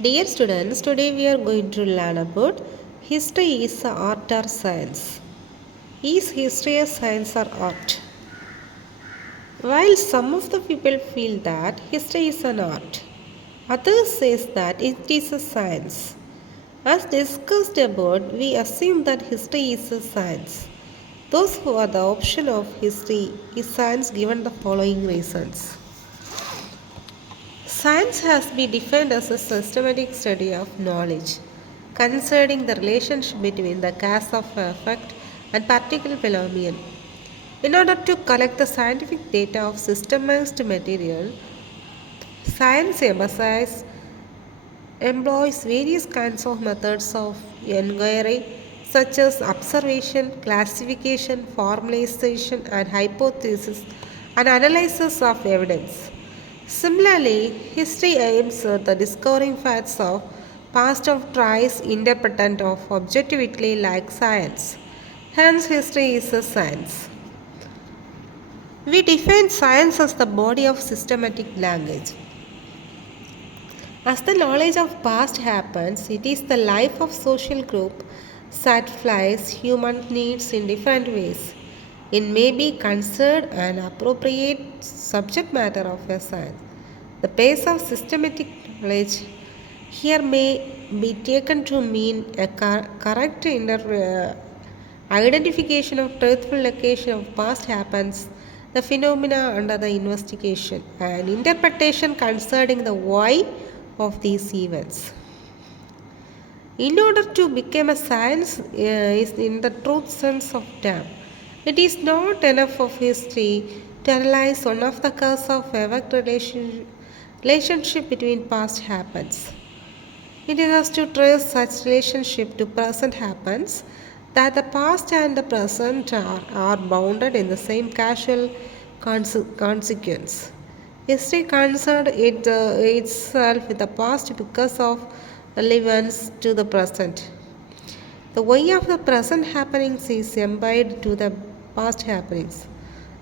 Dear students, today we are going to learn about history is a art or science. Is history a science or art? While some of the people feel that history is an art, others says that it is a science. As discussed above, we assume that history is a science. Those who are the option of history is science given the following reasons. Science has been defined as a systematic study of knowledge concerning the relationship between the cause of effect and particular phenomenon. In order to collect the scientific data of systemized material, science employs various kinds of methods of inquiry such as observation, classification, formalization, and hypothesis and analysis of evidence. Similarly, history aims at the discovering facts of past of tries independent of objectivity like science. Hence, history is a science. We define science as the body of systematic language. As the knowledge of past happens, it is the life of social group satisfies human needs in different ways. It may be considered an appropriate subject matter of a science. The base of systematic knowledge here may be taken to mean a correct identification of truthful location of past happens, the phenomena under the investigation, and interpretation concerning the why of these events. In order to become a science is in the truth sense of term. It is not enough of history to analyze one of the cause of effect relationship between past happens. It has to trace such relationship to present happens that the past and the present are bounded in the same causal consequence. History concerned itself with the past because of relevance to the present. The way of the present happenings is embedded to the past happenings.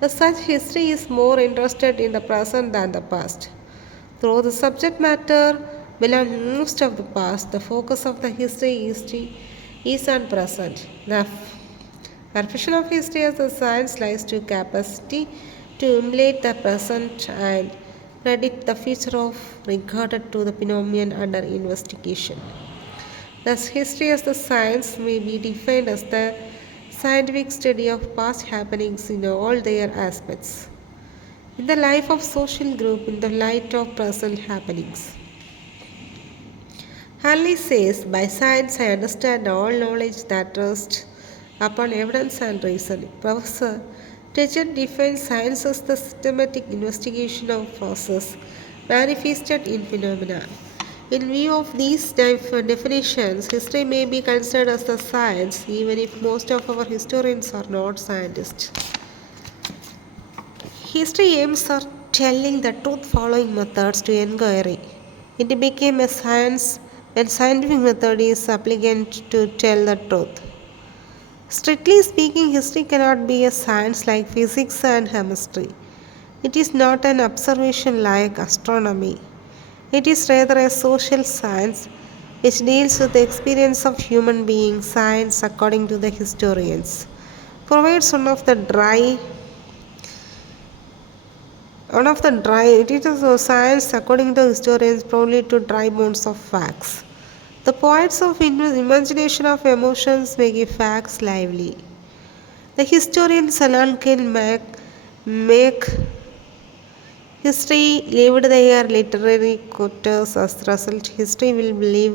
As such, history is more interested in the present than the past. Though the subject matter belongs most of the past, the focus of the is on present. The profession of history as a science lies to capacity to emulate the present and predict the future of regarded to the phenomenon under investigation. Thus, history as the science may be defined as the scientific study of past happenings in all their aspects, in the life of social group in the light of present happenings. Harley says, by science I understand all knowledge that rests upon evidence and reasoning. Professor Tejan defines science as the systematic investigation of forces manifested in phenomena. In view of these definitions, history may be considered as a science, even if most of our historians are not scientists. History aims at telling the truth following methods to inquiry. It became a science when scientific method is applicant to tell the truth. Strictly speaking, history cannot be a science like physics and chemistry. It is not an observation like astronomy. It is rather a social science which deals with the experience of human beings. Science, according to the historians, provides it is a science according to historians probably to dry bones of facts. The poets of imagination of emotions make facts lively. The historians alone can make history lived their literary quotas as a result. History will live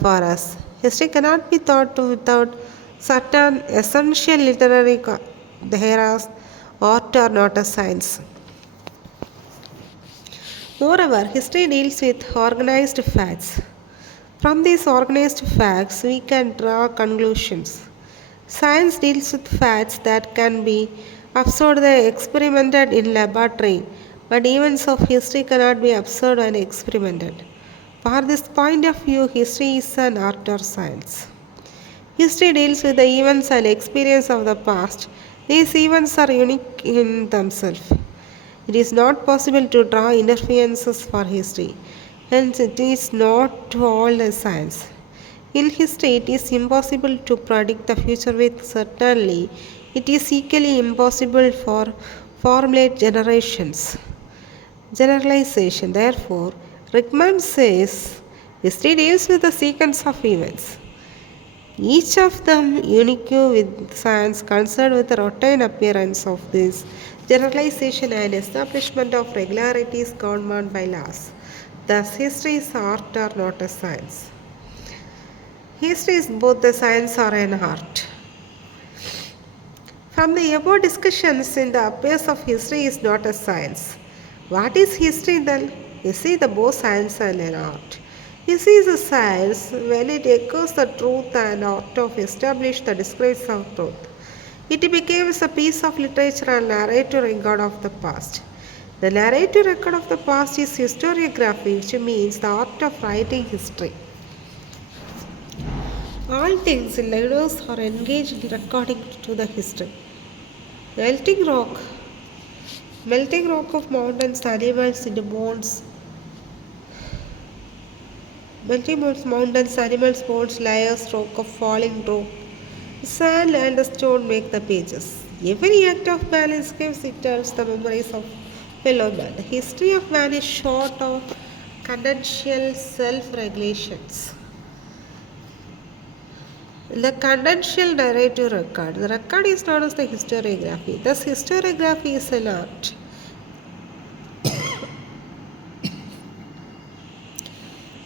for us. History cannot be thought to without certain essential literary thereas art are not a science. Moreover, history deals with organized facts. From these organized facts, we can draw conclusions. Science deals with facts that can be observed and experimented in laboratory, but events of history cannot be observed and experimented. For this point of view, history is an art or science. History deals with the events and experience of the past. These events are unique in themselves. It is not possible to draw inferences for history. Hence, it is not all a science. In history, it is impossible to predict the future with certainty. It is equally impossible for formulate generalization. Therefore, Rickman says history deals with the sequence of events, each of them unique with science concerned with the routine appearance of this generalization and establishment of regularities governed by laws. Thus, history is art or not a science. History is both a science or an art. From the above discussions in the appearance of history is not a science. What is history then? History is both science and an art. History is a science when it echoes the truth and art of establish the disgrace of truth. It becomes a piece of literature and narrative record of the past. The narrative record of the past is historiography, which means the art of writing history. All things in learners are engaged in recording to the history. Melting rock. Melting rock of mountains, animals in the bones. Melting mountains, animals, bones, layers, rock of falling rock. Sand and the stone make the pages. Every act of man escapes it tells the memories of fellow man. The history of man is short of condensed self-regulations. The condensed narrative record. The record is known as the historiography. Thus, historiography is an art.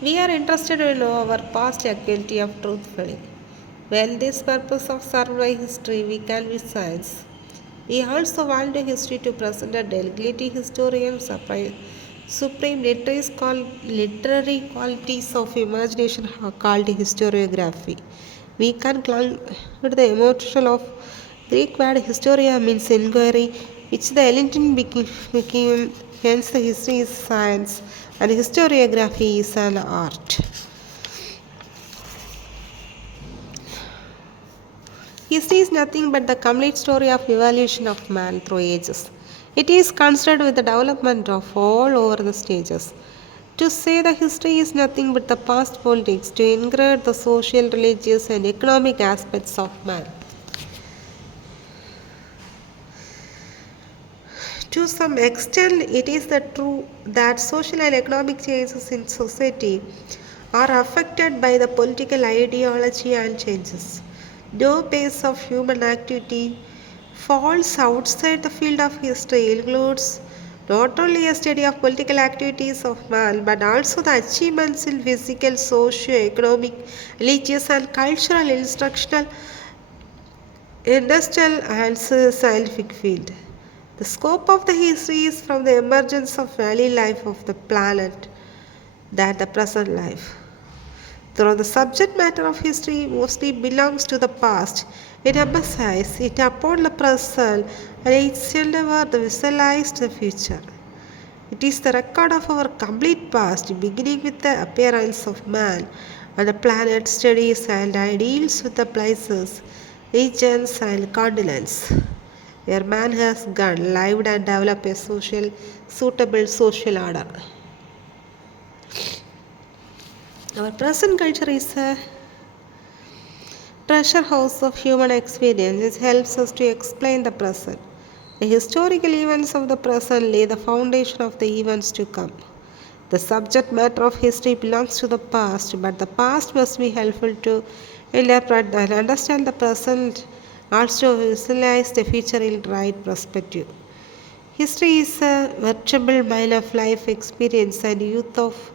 We are interested to know our past activity of truthfully. When this purpose of survey history, we can be science. We also want history to present a delegated historian supreme literary qualities of imagination are called historiography. We can conclude the emotion of Greek word historia means inquiry, which the Latin became hence the history is science and historiography is an art. History is nothing but the complete story of evolution of man through ages. It is concerned with the development of all over the stages. To say the history is nothing but the past politics to integrate the social, religious, and economic aspects of man. To some extent, it is the true that social and economic changes in society are affected by the political ideology and changes. No pace of human activity falls outside the field of history includes not only a study of political activities of man but also the achievements in physical, socio-economic, religious and cultural, instructional, industrial and scientific field. The scope of the history is from the emergence of early life of the planet that the present life. Though the subject matter of history mostly belongs to the past, it emphasizes it upon the present and its endeavor to visualize the future. It is the record of our complete past, beginning with the appearance of man on the planet, studies and ideals with the places, regions and continents, where man has gone, lived and developed a suitable social order. Our present culture is a treasure house of human experience. It helps us to explain the present. The historical events of the present lay the foundation of the events to come. The subject matter of history belongs to the past, but the past must be helpful to interpret and understand the present, also visualize the future in right perspective. History is a veritable mine of life experience and youth of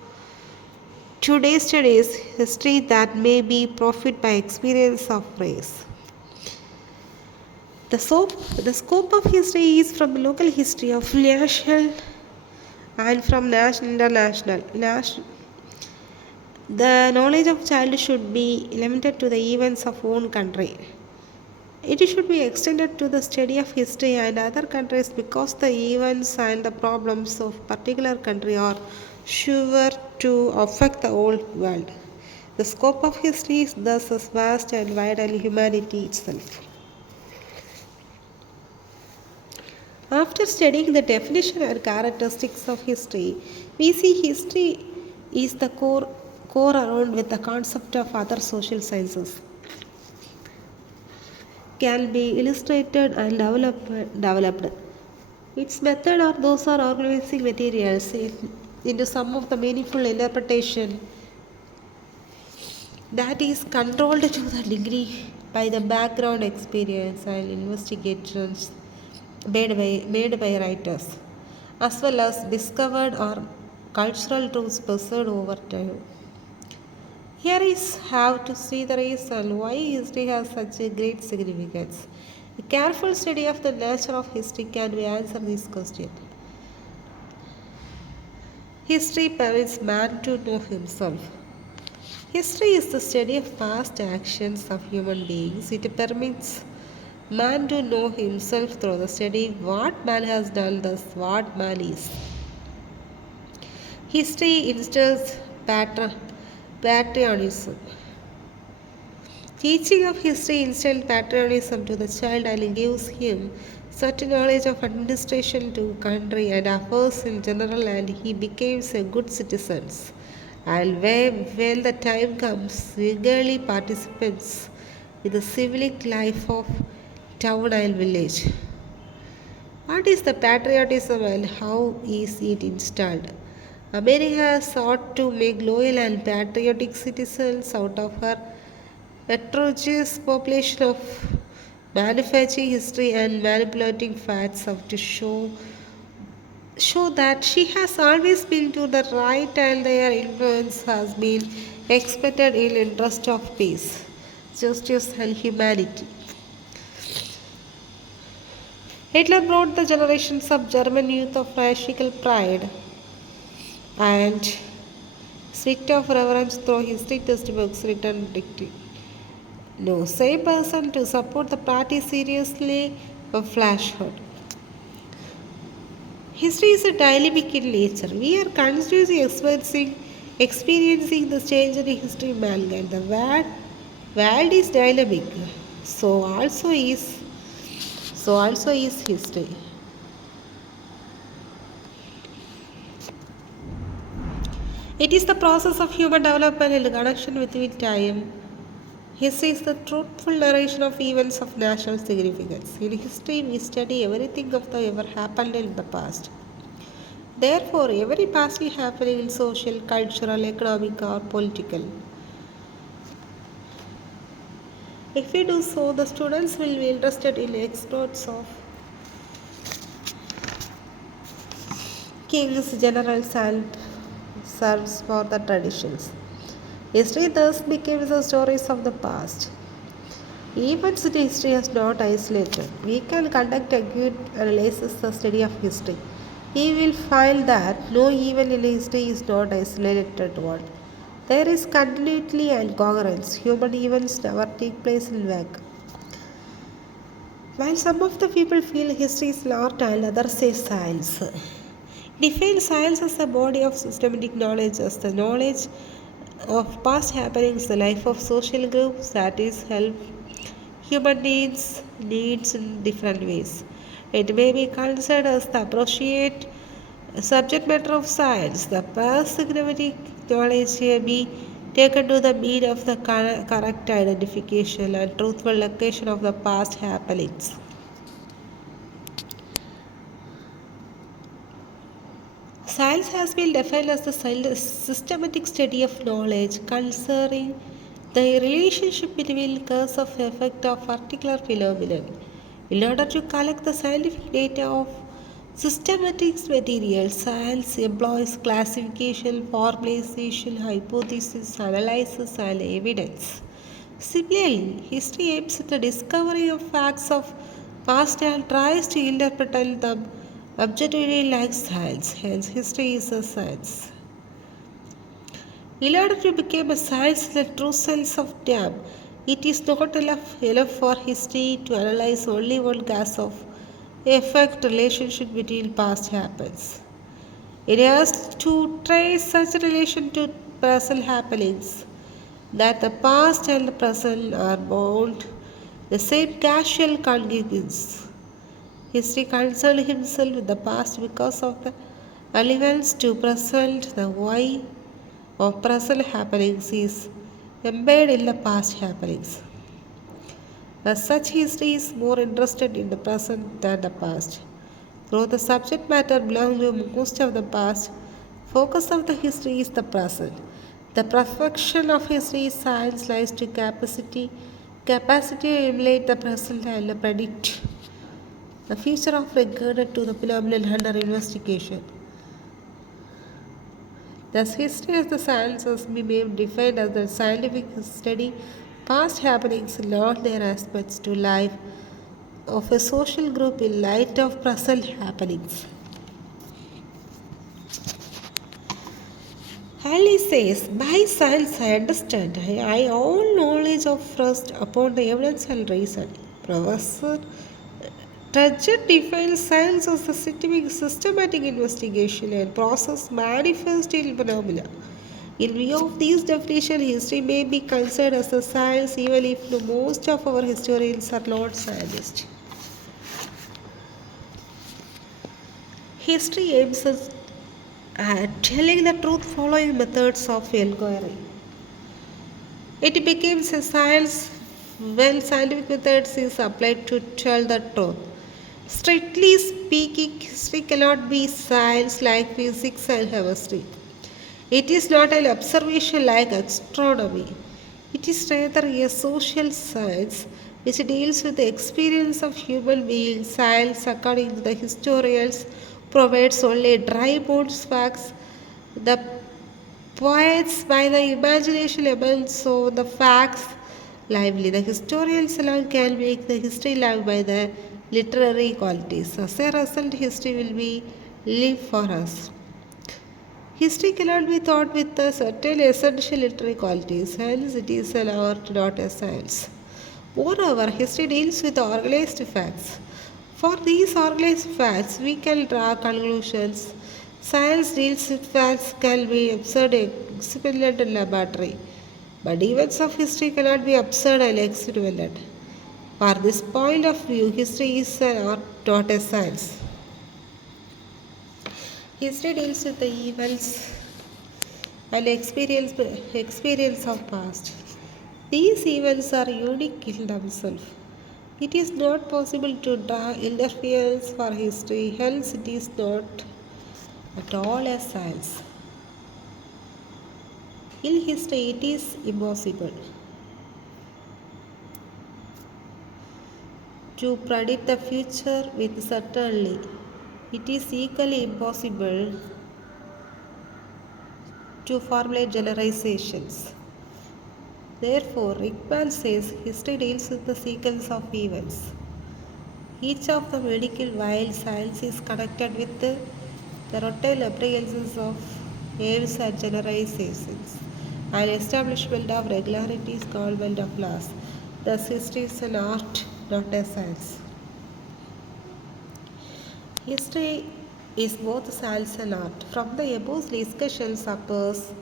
today's studies history that may be profit by experience of race. The scope of history is from local history of national and from national international. The knowledge of child should be limited to the events of own country. It should be extended to the study of history and other countries because the events and the problems of particular country are sure to affect the whole world. The scope of history is thus as vast and wide as humanity itself. After studying the definition and characteristics of history, we see history is the core around with the concept of other social sciences can be illustrated and developed. Its method or those are organizing materials into some of the meaningful interpretation that is controlled to the degree by the background experience and investigations made by writers, as well as discovered or cultural truths preserved over time. Here is how to see the reason why history has such a great significance. A careful study of the nature of history can be answer this question. History permits man to know himself. History is the study of past actions of human beings. It permits man to know himself through the study what man has done, thus what man is. History instills patriotism. Teaching of history instills patriotism to the child and gives him certain knowledge of administration to country and affairs in general, and he becomes a good citizen. And when the time comes, eagerly participates in the civic life of town and village. What is the patriotism and how is it installed? America sought to make loyal and patriotic citizens out of her heterogeneous population of manufacturing history and manipulating facts of to show that she has always been to the right and their influence has been expected in interest of peace, justice and humanity. Hitler brought the generations of German youth of racial pride and spirit of reverence through history textbooks written dictate. No same person to support the party seriously a flashhood. History is a dynamic in nature. We are continuously experiencing the change in history of mankind. The world is dynamic. So also is so also is history. It is the process of human development and connection within time. History is the truthful narration of events of national significance. In history, we study everything of the ever happened in the past. Therefore, every past happening in social, cultural, economic, or political. If we do so, the students will be interested in exploits of kings, generals, and serves for the traditions. History thus becomes the stories of the past. Events in history is not isolated. We can conduct a good analysis the study of history. We will find that no event in history is not isolated one. There is continuity and coherence. Human events never take place in vacuum. While some of the people feel history is art and others say science. Define science as a body of systematic knowledge as the knowledge of past happenings, the life of social groups that is help human needs in different ways. It may be considered as the appropriate subject matter of science. The past significant knowledge may be taken to the mean of the correct identification and truthful location of the past happenings. Science has been defined as the systematic study of knowledge concerning the relationship between cause of effect of particular phenomenon. In order to collect the scientific data of systematic material, science employs classification, formalization, hypothesis, analysis, and evidence. Similarly, history aims at the discovery of facts of past and tries to interpret them objectively like science. Hence, history is a science. In order to become a science in the true sense of term, it is not enough for history to analyze only one cause of effect relationship between past happens. It has to trace such a relation to present happenings that the past and the present are bound the same causal consequence. History concerned himself with the past because of the relevance to present, the why of present happenings is embedded in the past happenings. As such, history is more interested in the present than the past. Though the subject matter belongs to most of the past, focus of the history is the present. The perfection of history science lies to capacity to emulate the present and predict the future of regard to the phenomenon under investigation. Thus, history as the sciences may be defined as the scientific study past happenings, not their aspects to life of a social group in light of present happenings. Halley says, by science I understand. I own knowledge of first upon the evidence and reason. Professor Trudgett defines science as a scientific systematic investigation and process manifest in phenomena. In view of these definitions, history may be considered as a science even if most of our historians are not scientists. History aims at telling the truth following methods of inquiry. It becomes a science when scientific methods is applied to tell the truth. Strictly speaking, history cannot be science like physics and chemistry. It is not an observation like astronomy. It is rather a social science which deals with the experience of human beings. Science, according to the historians, provides only dry bones facts. The poets by the imagination amends on the facts lively. The historians alone can make the history live by the literary qualities. As a result, history will be live for us. History cannot be taught with a certain essential literary qualities, hence it is an art, not a science. Moreover, history deals with organized facts. For these organized facts, we can draw conclusions. Science deals with facts can be observed, experimented in laboratory, but events of history cannot be observed and experimented. For this point of view, history is an art, not a science. History deals with the events and experience of past. These events are unique in themselves. It is not possible to draw interference for history, hence it is not at all a science. In history, it is impossible to predict the future with certainty. It is equally impossible to formulate generalizations. Therefore, Rickman says history deals with the sequence of events. Each of the medical wild science is connected with the rotile apprehensions of aims and generalizations, and establishment of regularities, government of laws. Thus, history is an art, not a science. History is both science and art. From the above discussions appears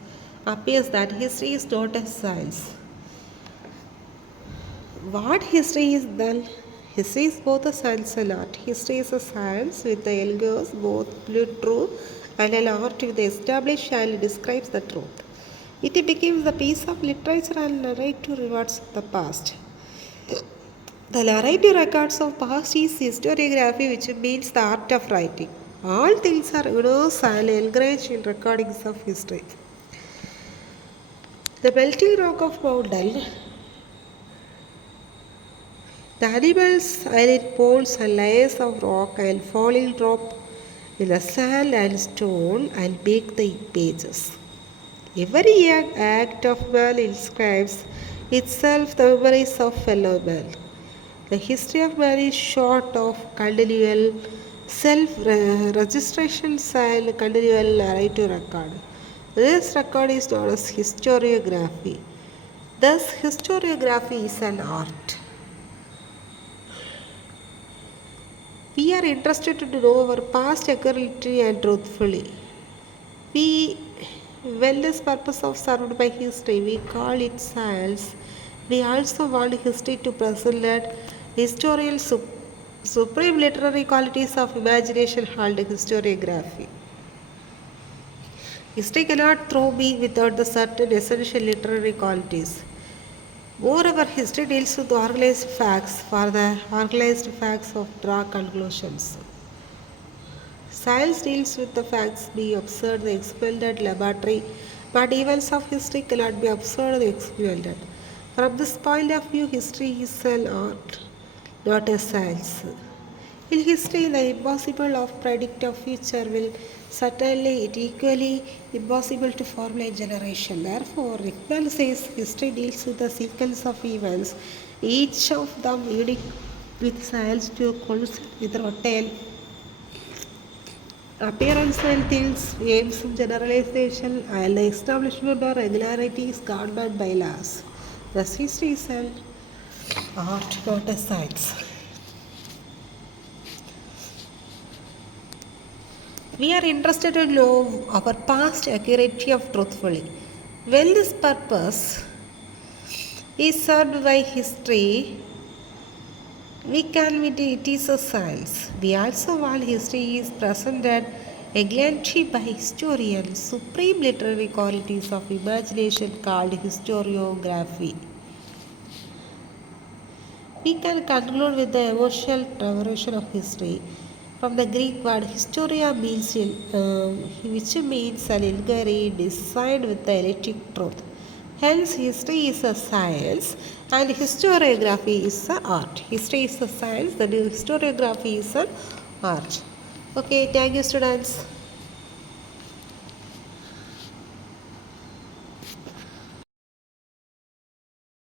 that history is not a science. What history is then? History is both a science and art. History is a science with the elements both true and an art with the established and describes the truth. It becomes a piece of literature and narrative records of the past. The narrative records of past is historiography, which means the art of writing. All things are universal and encouraged in recordings of history. The melting rock of mountain, the animals and in poles and layers of rock and falling drop in the sand and stone and make the pages. Every act of man inscribes itself the memories of fellow men. The history of man is short of continual self-registrations and continual narrative record. This record is known as historiography. Thus, historiography is an art. We are interested to know our past accurately and truthfully. When this purpose of served by history, we call it science. We also want history to present historical supreme literary qualities of imagination called historiography. History cannot throw me without the certain essential literary qualities. Moreover, history deals with organized facts for the organized facts of draw conclusions. Science deals with the facts being observed the experimental laboratory, but events of history cannot be observed the experimented. From this point of view, history is an art, not a science. In history, the impossible of predict a future will certainly it equally impossible to formulate generation. Therefore, Rickman says history deals with the sequence of events, each of them unique with science to concept with routine appearance and things, aims of generalization and the establishment of regularities governed by laws. Thus, history is an art, not a science. We are interested to know our past accurately of truthfully. When this purpose is served by history, we can meet it is a science. We also want history is presented elegantly by historians, supreme literary qualities of imagination called historiography. We can conclude with the emotional preparation of history. From the Greek word historia means which means an inquiry designed with the electric truth. Hence, history is a science and historiography is an art. History is a science, the historiography is an art. Okay, thank you, students.